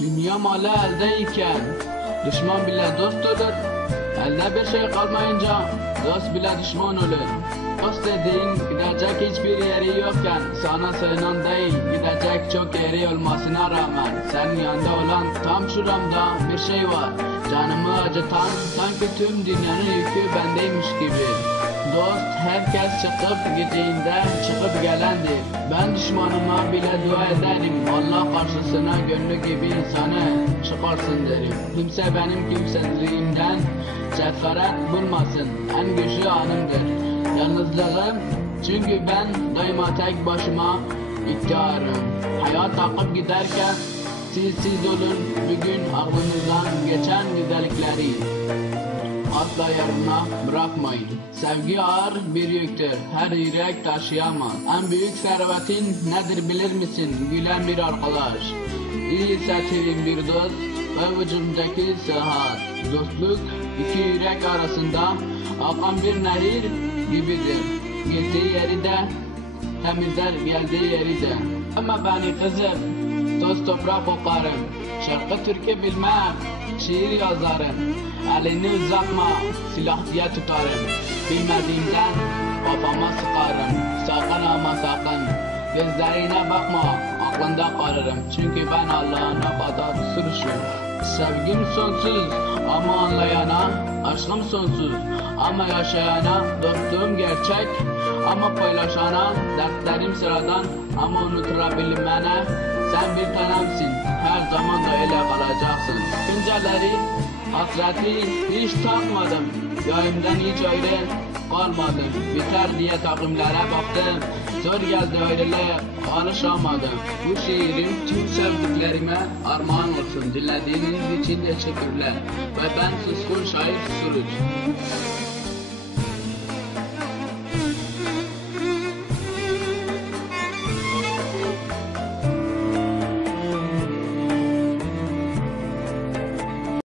Dünya malı eldeyken düşman bile dost olur. Elde bir şey kalmayınca dost bile düşman olur. Dost dediğin gidecek hiçbir yeri yokken sana sığınan değil gidecek çok yeri olmasına rağmen senin yanında olan tam şuramda bir şey var. Canımı acıtan sanki tüm dünyanın yükü bendeymiş gibi. Dost herkes çıkıp gittiğinde çıkıp gelendir. Ben düşmanıma bile dua ederim. Allah karşısına gönlü gibi insanı çıkarsın derim. Kimse benim kimsezliğimden cesaret bulmasın. En güçlü anımdır. Yalnızlığım çünkü ben daima tek başıma iktidarım. Hayat akıp giderken siz siz olun bugün aklınızdan geçen güzellikleri asla yarına bırakmayın. Sevgi ağır bir yüktür. Her yürek taşıyamaz. En büyük servetin nedir bilir misin? Gülen bir arkadaş. İyi hissettiğin bir dost ve vücudundaki sıhhat. Dostluk iki yürek arasında akan bir nehir gibidir. Gittiği yeri de temizler geldiği yeri de. Ama beni kızım, toz toprak kokarım. Şarkı türkü bilmem, şiir yazarım. Elini uzatma, silah diye tutarım. Bilmediğimden kafama sıkarım. Sakın ama sakın, gözlerine bakma, aklında kalırım. Çünkü ben Allah'ına kadar sürüşüm. Sevgim sonsuz ama anlayana aşkım sonsuz ama yaşayana dostluğum gerçek ama paylaşana dertlerim sıradan ama unutulabilmene sen bir tanemsin her zaman da öyle kalacaksın. Günceleri hasreti hiç takmadım. Yayımdan hiç öyle kalmadım. Biter diye takımlara baktım. Zor geldi öyle konuşamadım. Bu şiirim tüm sevdiklerime armağan olsun. Dinlediğiniz için teşekkürler ve ben Suskun Şair Suruç